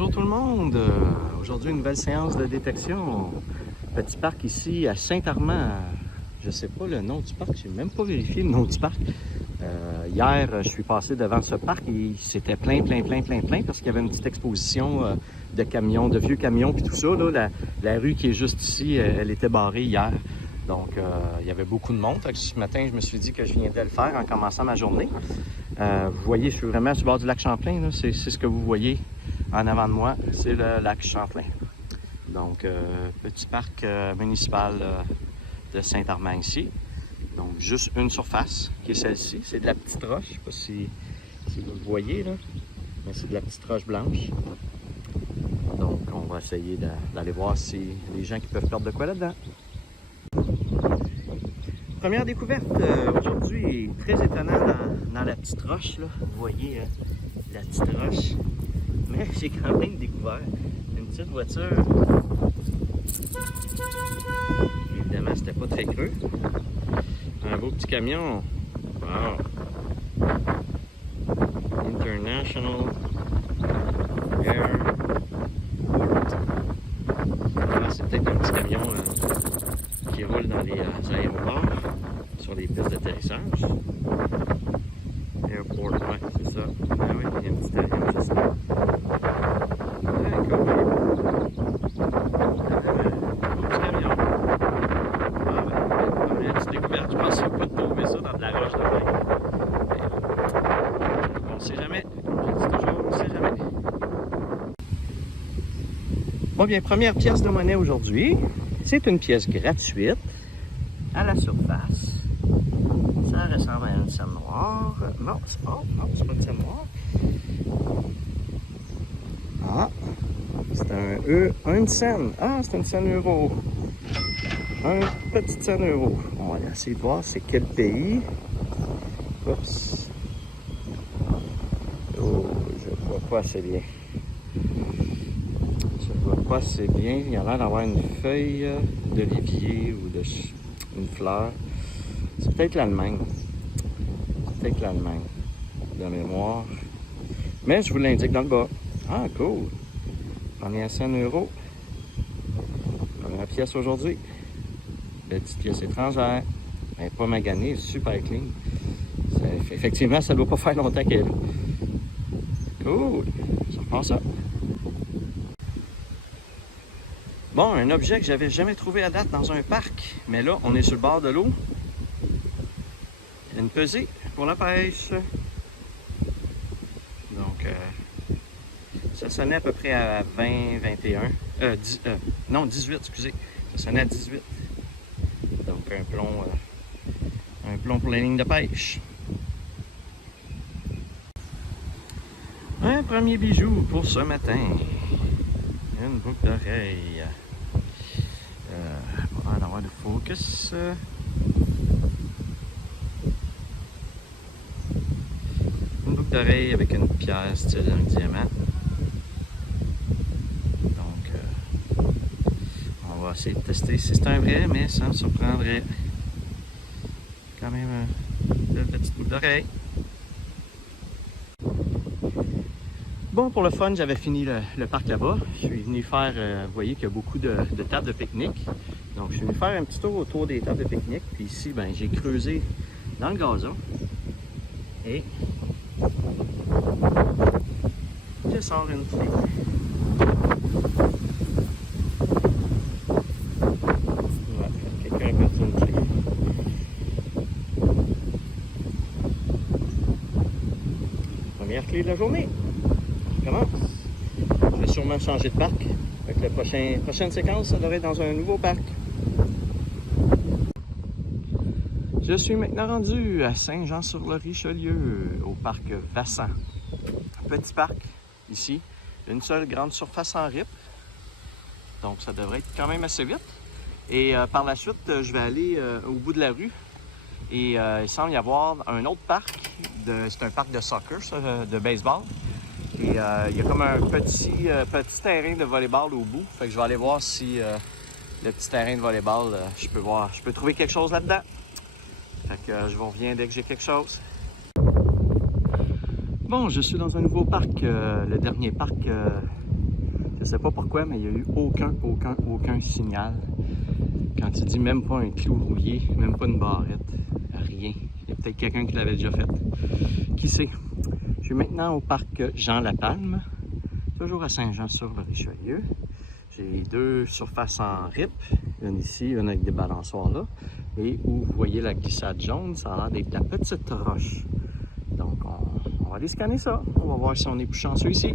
Bonjour tout le monde! Aujourd'hui, une nouvelle séance de détection. Petit parc ici à Saint-Armand. Je ne sais pas le nom du parc, je n'ai même pas vérifié le nom du parc. Hier, je suis passé devant ce parc et c'était plein parce qu'il y avait une petite exposition de camions, de vieux camions puis tout ça. Là, la rue qui est juste ici, elle était barrée hier. Donc, il y avait beaucoup de monde. Fait que ce matin, je me suis dit que je viendrais le faire en commençant ma journée. Vous voyez, je suis vraiment sur le bord du lac Champlain. C'est ce que vous voyez en avant de moi. C'est le lac Champlain. Donc, petit parc municipal de Saint-Armand ici. Donc, juste une surface qui est celle-ci. C'est de la petite roche. Je ne sais pas si vous le voyez, là. Mais c'est de la petite roche blanche. Donc, on va essayer d'aller voir si les gens qui peuvent perdre de quoi là-dedans. Première découverte aujourd'hui, très étonnant dans la petite roche, là. Vous voyez la petite roche. Mais j'ai quand même découvert une petite voiture. Évidemment, c'était pas très creux. Un beau petit camion. Wow. International Airport. C'est peut-être un petit camion qui roule dans les aéroports, sur les pistes d'atterrissage. Airport, ouais, c'est ça. Ah oui, il y a un petit camion. Je pense qu'il ne faut pas tomber ça dans de la roche de même. On ne sait jamais. Je dis toujours, on ne sait jamais. Bon, bien, première pièce de monnaie aujourd'hui. C'est une pièce gratuite à la surface. Ça ressemble à une scène noire. Non, c'est pas une scène noire. Ah, c'est une scène. Ah, c'est une scène euro. Un petit scène euro. On va essayer de voir c'est quel pays. Oups. Oh, je ne vois pas assez bien. Je ne vois pas assez bien. Il y a l'air d'avoir une feuille d'olivier ou une fleur. C'est peut-être l'Allemagne. De mémoire. Mais je vous l'indique dans le bas. Ah, cool. Première scène euro. Première pièce aujourd'hui. Petite pièce étrangère. Elle n'est pas maganée, super clean. Effectivement, ça ne doit pas faire longtemps qu'elle est là. Cool. Ça repart ça. Bon, un objet que j'avais jamais trouvé à date dans un parc. Mais là, on est sur le bord de l'eau. Une pesée pour la pêche. Donc, ça sonnait à peu près à 20, 21. Non, 18, excusez. Ça sonnait à 18. Donc, un plomb pour les lignes de pêche. Un premier bijou pour ce matin. Une boucle d'oreille. On va avoir le focus. Une boucle d'oreille avec une pièce style un diamant. Donc, on va essayer de tester si c'est un vrai, mais ça me surprendrait. Quand même une petite boucle d'oreille. Bon, pour le fun, j'avais fini le parc là-bas. Je suis venu faire, vous voyez qu'il y a beaucoup de tables de pique-nique. Donc, je suis venu faire un petit tour autour des tables de pique-nique. Puis ici, ben, j'ai creusé dans le gazon. Et je sors une clé. Ouais, quelqu'un a perdu une clé. Première clé de la journée. Je commence. Je vais sûrement changer de parc. Avec la prochaine séquence, ça devrait être dans un nouveau parc. Je suis maintenant rendu à Saint-Jean-sur-le-Richelieu, au parc Vassan. Petit parc, ici. Une seule grande surface en RIP. Donc, ça devrait être quand même assez vite. Et par la suite, je vais aller au bout de la rue. Et il semble y avoir un autre parc. C'est un parc de soccer, ça, de baseball. Et il y a comme un petit terrain de volleyball au bout. Fait que je vais aller voir si le petit terrain de volleyball, je peux trouver quelque chose là-dedans. Fait que je vous reviens dès que j'ai quelque chose. Bon, je suis dans un nouveau parc, le dernier parc Je sais pas pourquoi, mais il n'y a eu aucun signal. Quand tu dis même pas un clou rouillé, même pas une barrette, rien. Il y a peut-être quelqu'un qui l'avait déjà fait. Qui sait? Je suis maintenant au parc Jean-Lapalme, toujours à Saint-Jean-sur-le-Richelieu. J'ai deux surfaces en RIP, une ici, une avec des balançoires là. Et où vous voyez la glissade jaune, ça a l'air d'être de la petite roche. Donc on va aller scanner ça. On va voir si on est plus chanceux ici.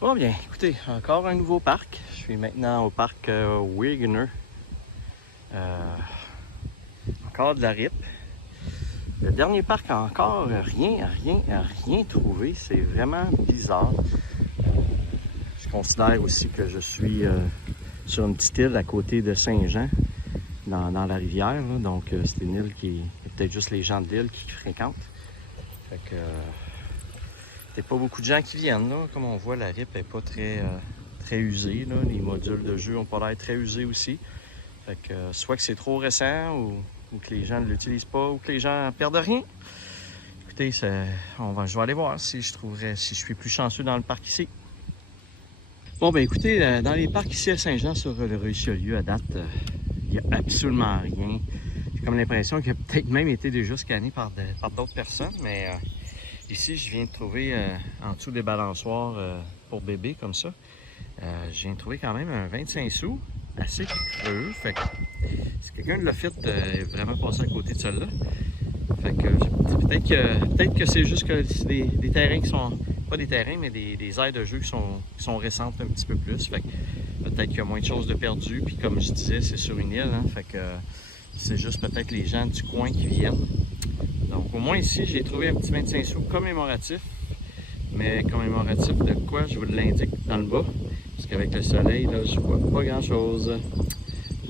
Bon bien, écoutez, encore un nouveau parc. Je suis maintenant au parc Wegener. Encore de la RIP. Le dernier parc a encore rien trouvé. C'est vraiment bizarre. Je considère aussi que je suis sur une petite île à côté de Saint-Jean, dans la rivière. Là. Donc c'est une île qui est peut-être juste les gens de l'île qui fréquentent. Fait que il n'y a pas beaucoup de gens qui viennent. Là. Comme on voit, la RIP n'est pas très usée. Là. Les modules de jeu n'ont pas l'air très usés aussi. Fait que soit que c'est trop récent ou que les gens ne l'utilisent pas ou que les gens perdent rien. Écoutez, je vais aller voir si je suis plus chanceux dans le parc ici. Bon, ben écoutez, dans les parcs ici à Saint-Jean-sur-le-Richelieu, à date, il n'y a absolument rien. J'ai comme l'impression qu'il a peut-être même été déjà scanné par d'autres personnes, mais ici, je viens de trouver en dessous des balançoires pour bébé, comme ça, je viens de trouver quand même un 25 sous, assez creux. Fait que si quelqu'un de l'a fait, est vraiment passé à côté de celle-là. Fait que peut-être que c'est juste que c'est des terrains qui sont, pas des terrains, mais des aires de jeu qui sont récentes un petit peu plus. Fait que peut-être qu'il y a moins de choses de perdues. Puis comme je disais, c'est sur une île, hein, fait que c'est juste peut-être les gens du coin qui viennent. Donc au moins ici, j'ai trouvé un petit 25 sous commémoratif. Mais commémoratif de quoi, je vous l'indique dans le bas. Parce qu'avec le soleil, là, je vois pas grand-chose.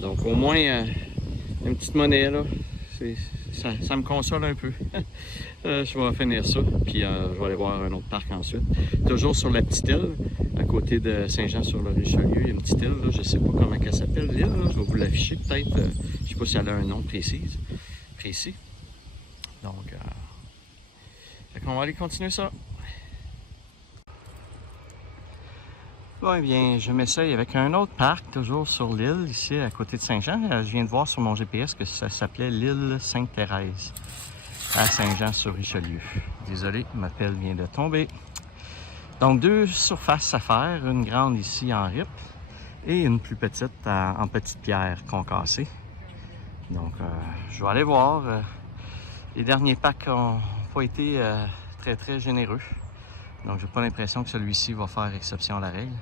Donc au moins, une petite monnaie, là, ça me console un peu. Je vais finir ça, puis je vais aller voir un autre parc ensuite. Toujours sur la petite île, à côté de Saint-Jean-sur-le-Richelieu, il y a une petite île, là, je sais pas comment elle s'appelle l'île, je vais vous l'afficher peut-être. Je sais pas si elle a un nom précis. Donc, on va aller continuer ça. Bon, eh bien, je m'essaye avec un autre parc, toujours sur l'île, ici, à côté de Saint-Jean. Je viens de voir sur mon GPS que ça s'appelait l'île Sainte-Thérèse, à Saint-Jean-sur-Richelieu. Désolé, ma pelle vient de tomber. Donc, deux surfaces à faire, une grande ici en RIP et une plus petite en petite pierre concassée. Donc, je vais aller voir. Les derniers packs n'ont pas été très généreux. Donc, j'ai pas l'impression que celui-ci va faire exception à la règle.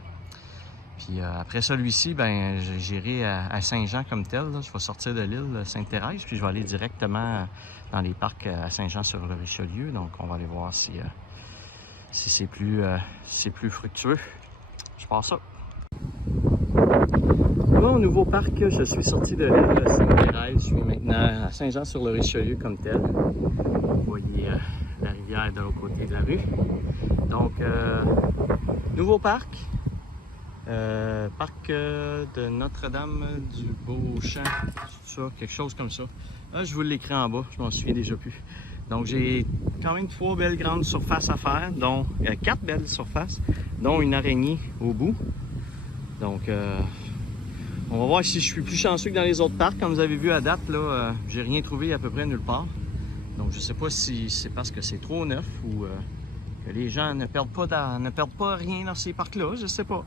Puis après celui-ci, ben j'irai à Saint-Jean comme tel. Là. Je vais sortir de l'île Sainte-Thérèse, puis je vais aller directement dans les parcs à Saint-Jean-sur-le-Richelieu. Donc, on va aller voir si c'est plus fructueux. Je pars ça. Bon, nouveau parc, je suis sorti de l'île Sainte-Thérèse. Je suis maintenant à Saint-Jean-sur-le-Richelieu comme tel. Vous voyez la rivière de l'autre côté de la rue. Donc, nouveau parc. Parc de Notre-Dame du Beau-Champ, ça, quelque chose comme ça. Là, je vous l'écris en bas, je m'en souviens déjà plus. Donc, j'ai quand même 3 belles grandes surfaces à faire, dont 4 belles surfaces, dont une araignée au bout. Donc, on va voir si je suis plus chanceux que dans les autres parcs. Comme vous avez vu à date, là, j'ai rien trouvé à peu près nulle part. Donc, je sais pas si c'est parce que c'est trop neuf ou que les gens ne perdent pas rien dans ces parcs-là, je sais pas.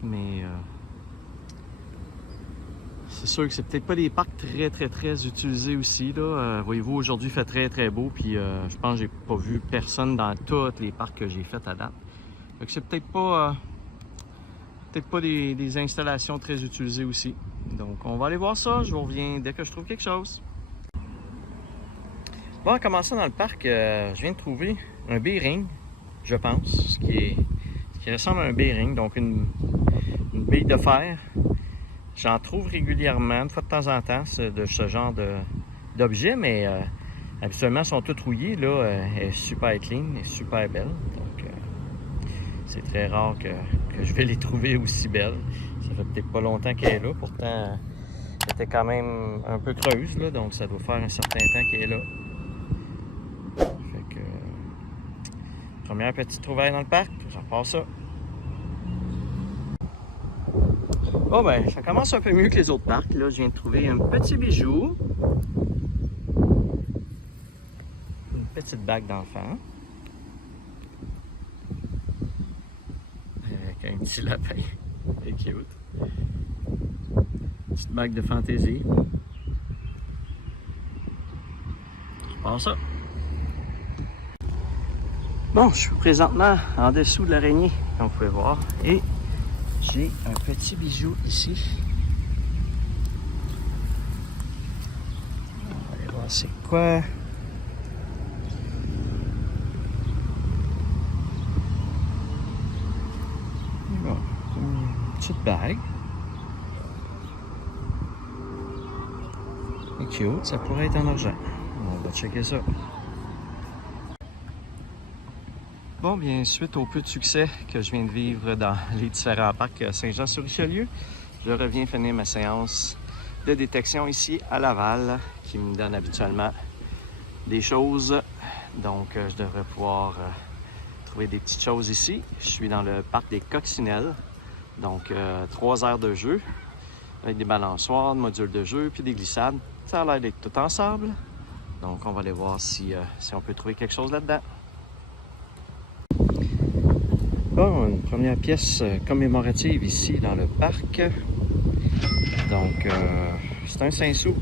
Mais c'est sûr que c'est peut-être pas des parcs très utilisés aussi. Voyez-vous, aujourd'hui il fait très beau, puis je pense que j'ai pas vu personne dans tous les parcs que j'ai fait à date. Donc c'est peut-être pas des installations très utilisées aussi. Donc on va aller voir ça, je vous reviens dès que je trouve quelque chose. Bon, en commençant dans le parc, je viens de trouver un B-ring, je pense, ce qui ressemble à un B-ring, donc une bille de fer. J'en trouve régulièrement, une fois de temps en temps, de ce genre d'objets, mais habituellement, elles sont toutes rouillées. Là, elle est super clean, elle est super belle. Donc, c'est très rare que je vais les trouver aussi belles. Ça fait peut-être pas longtemps qu'elle est là, pourtant, elle était quand même un peu creuse, là, donc ça doit faire un certain temps qu'elle est là. Fait que, Première petite trouvaille dans le parc, j'en passe ça. Bon ben, ça commence un peu mieux que les autres parcs. Là, je viens de trouver un petit bijou. Une petite bague d'enfant. Avec un petit lapin. C'est cute. Petite bague de fantaisie. Je passe ça. Bon, je suis présentement en dessous de l'araignée, comme vous pouvez voir. Et j'ai un petit bijou ici. On va aller voir c'est quoi. Bon, une petite bague. C'est cute, ça pourrait être en argent. On va checker ça. Bon, bien, suite au peu de succès que je viens de vivre dans les différents parcs Saint-Jean-sur-Richelieu, je reviens finir ma séance de détection ici à Laval, qui me donne habituellement des choses. Donc, je devrais pouvoir trouver des petites choses ici. Je suis dans le parc des Coccinelles, donc 3 aires de jeu, avec des balançoires, des modules de jeu, puis des glissades. Ça a l'air d'être tout en sable. Donc, on va aller voir si on peut trouver quelque chose là-dedans. Bon, une première pièce commémorative ici dans le parc. Donc, c'est un Saint-Sou,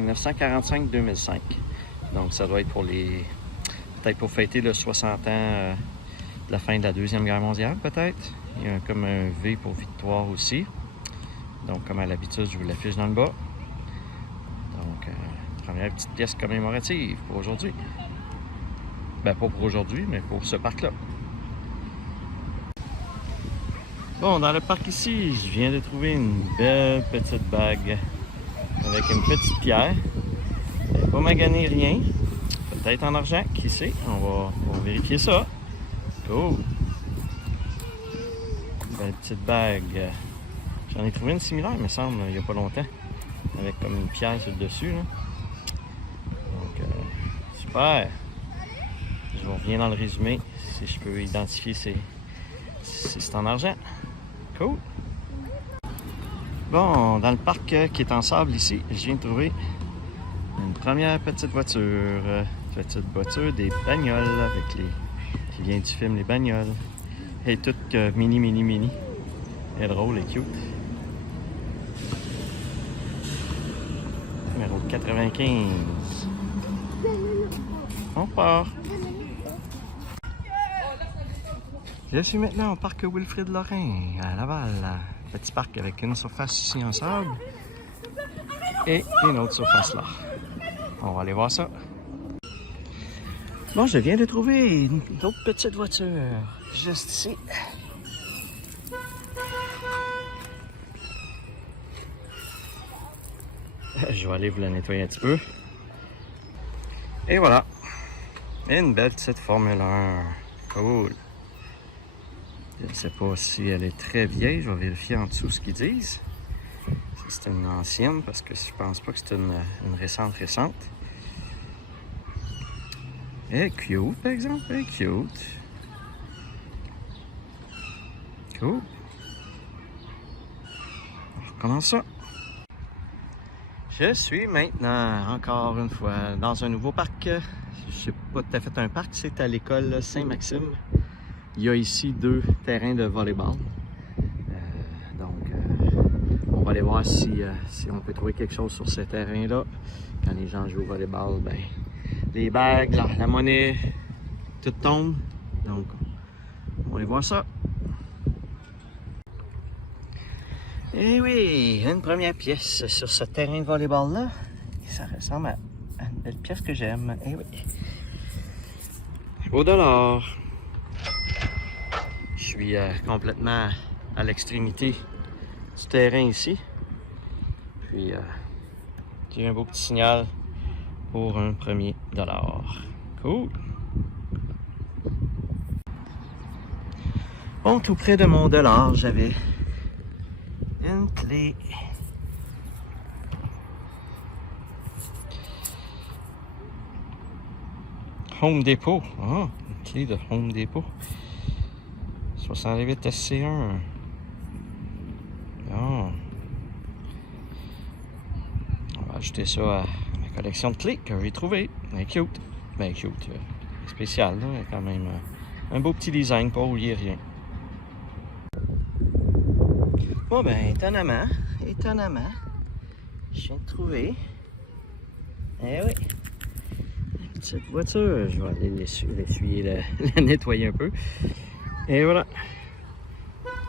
1945-2005. Donc, ça doit être pour les... peut-être pour fêter le 60 ans de la fin de la Deuxième Guerre mondiale, peut-être. Il y a comme un V pour victoire aussi. Donc, comme à l'habitude, je vous l'affiche dans le bas. Donc, première petite pièce commémorative pour aujourd'hui. Ben, pas pour aujourd'hui, mais pour ce parc-là. Bon, dans le parc ici, je viens de trouver une belle petite bague avec une petite pierre. Elle n'a pas magané rien. Peut-être en argent, qui sait? On va vérifier ça. Cool! Belle petite bague. J'en ai trouvé une similaire, il me semble, il n'y a pas longtemps. Avec comme une pierre sur le dessus. Là. Donc, super! Je vous reviens dans le résumé si je peux identifier si c'est en argent. Cool! Bon, dans le parc qui est en sable ici, je viens de trouver une première petite voiture. Petite voiture des bagnoles avec les... qui vient du film Les Bagnoles. Elle est toute mini. Elle est drôle et cute. Numéro 95. On part! Je suis maintenant au parc Wilfrid-Lorrain à Laval. Petit parc avec une surface ici en sable et une autre surface là. On va aller voir ça. Bon, je viens de trouver une autre petite voiture juste ici. Je vais aller vous la nettoyer un petit peu. Et voilà. Une belle petite Formule 1. Cool. Je ne sais pas si elle est très vieille. Je vais vérifier en dessous ce qu'ils disent. Si c'est une ancienne, parce que je pense pas que c'est une récente. Elle est cute, par exemple. Elle est cute. Cool. On recommence ça. Je suis maintenant, encore une fois, dans un nouveau parc. Je sais pas tout à fait un parc, c'est à l'école Saint-Maxime. Il y a ici 2 terrains de volleyball. On va aller voir si on peut trouver quelque chose sur ces terrains-là. Quand les gens jouent au volleyball, ben, les bagues, la monnaie, tout tombe. Donc, on va aller voir ça. Et oui, une première pièce sur ce terrain de volleyball-là. Ça ressemble à une belle pièce que j'aime. Et oui. Au dollar. Je suis complètement à l'extrémité du terrain ici. Puis, j'ai un beau petit signal pour un premier dollar. Cool! Bon, tout près de mon dollar, j'avais une clé. Home Depot. Ah, une clé de Home Depot. 68 SC1. Ah. On va ajouter ça à ma collection de clés que j'ai trouvée. Ben cute. Ben cute. Spécial, là. Quand même un beau petit design, pas oublier rien. Bon ben, étonnamment, je viens de trouver. Eh oui. Une petite voiture. Je vais aller l'essuyer, la nettoyer un peu. Et voilà.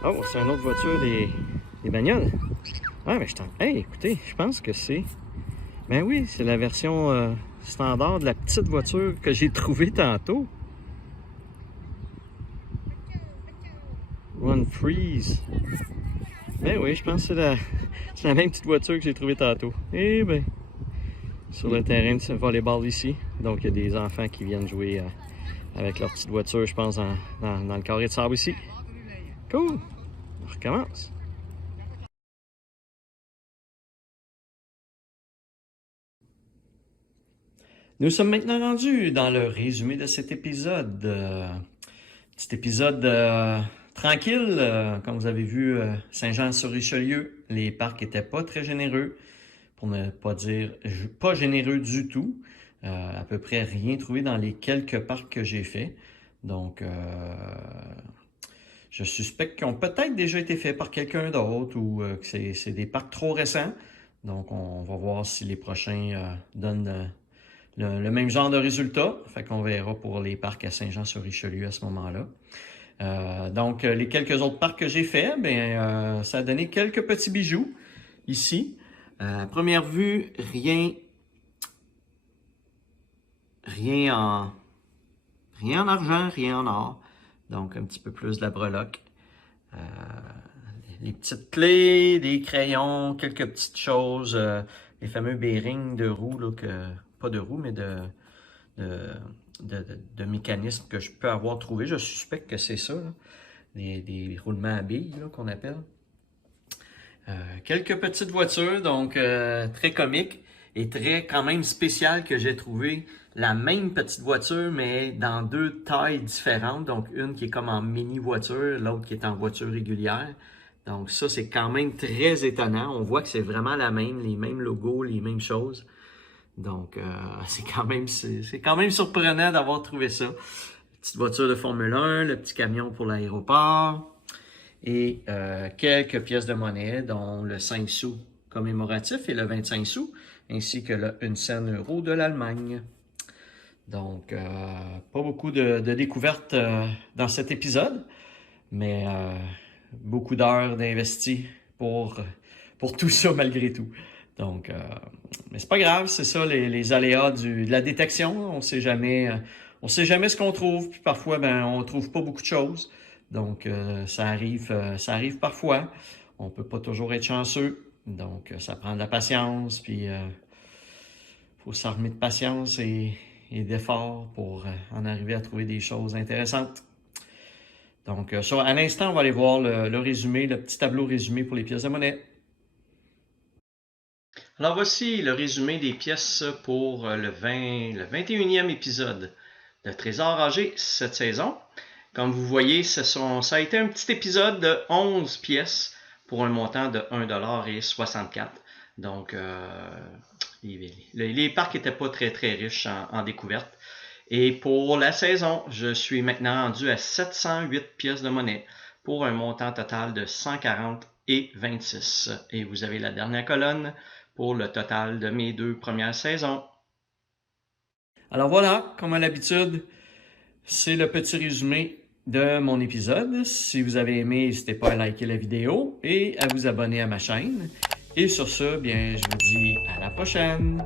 Oh, c'est une autre voiture des bagnoles. Ah, mais hey, écoutez, je pense que c'est... Ben oui, c'est la version standard de la petite voiture que j'ai trouvée tantôt. One Freeze. Ben oui, je pense que c'est la même petite voiture que j'ai trouvée tantôt. Eh ben, sur le terrain de volleyball ici. Donc, il y a des enfants qui viennent jouer avec leur petite voiture, je pense, dans le carré de sable ici. Cool! On recommence. Nous sommes maintenant rendus dans le résumé de cet épisode. Petit épisode tranquille. Comme vous avez vu, Saint-Jean-sur-Richelieu, les parcs n'étaient pas très généreux, pour ne pas dire pas généreux du tout. À peu près rien trouvé dans les quelques parcs que j'ai faits. Donc, je suspecte qu'ils ont peut-être déjà été faits par quelqu'un d'autre ou que c'est des parcs trop récents. Donc, on va voir si les prochains donnent le même genre de résultat. Fait qu'on verra pour les parcs à Saint-Jean-sur-Richelieu à ce moment-là. Donc, les quelques autres parcs que j'ai faits, ben, ça a donné quelques petits bijoux ici. À première vue, rien en argent, rien en or. Donc, un petit peu plus de la breloque. Les petites clés, des crayons, quelques petites choses. Les fameux bearings de roues, là, pas de roues, mais de mécanismes que je peux avoir trouvé. Je suspecte que c'est ça, là. Des roulements à billes, qu'on appelle. Quelques petites voitures, donc très comiques et très quand même spéciales que j'ai trouvé la même petite voiture, mais dans deux tailles différentes. Donc une qui est comme en mini voiture, l'autre qui est en voiture régulière. Donc ça, c'est quand même très étonnant. On voit que c'est vraiment la même, les mêmes logos, les mêmes choses. Donc c'est quand même surprenant d'avoir trouvé ça. Petite voiture de Formule 1, le petit camion pour l'aéroport. Et quelques pièces de monnaie, dont le 5 sous commémoratif et le 25 sous, ainsi que le 1 cent euro de l'Allemagne. Donc, pas beaucoup de découvertes dans cet épisode, mais beaucoup d'heures d'investis pour tout ça malgré tout. Donc, mais c'est pas grave, c'est ça les aléas de la détection. On sait jamais ce qu'on trouve, puis parfois, ben, on trouve pas beaucoup de choses. Donc, ça arrive parfois. On peut pas toujours être chanceux. Donc, ça prend de la patience, puis faut s'armer de patience et d'efforts pour en arriver à trouver des choses intéressantes. Donc, à l'instant, on va aller voir le résumé, le petit tableau résumé pour les pièces de monnaie. Alors, voici le résumé des pièces pour le 21e épisode de Trésor âgé cette saison. Comme vous voyez, ça a été un petit épisode de 11 pièces pour un montant de 1,64 $. Donc, les parcs n'étaient pas très riches en découvertes. Et pour la saison, je suis maintenant rendu à 708 pièces de monnaie pour un montant total de 140,26 $. Et vous avez la dernière colonne pour le total de mes deux premières saisons. Alors voilà, comme à l'habitude, c'est le petit résumé de mon épisode. Si vous avez aimé, n'hésitez pas à liker la vidéo et à vous abonner à ma chaîne. Et sur ce, bien, je vous dis à la prochaine!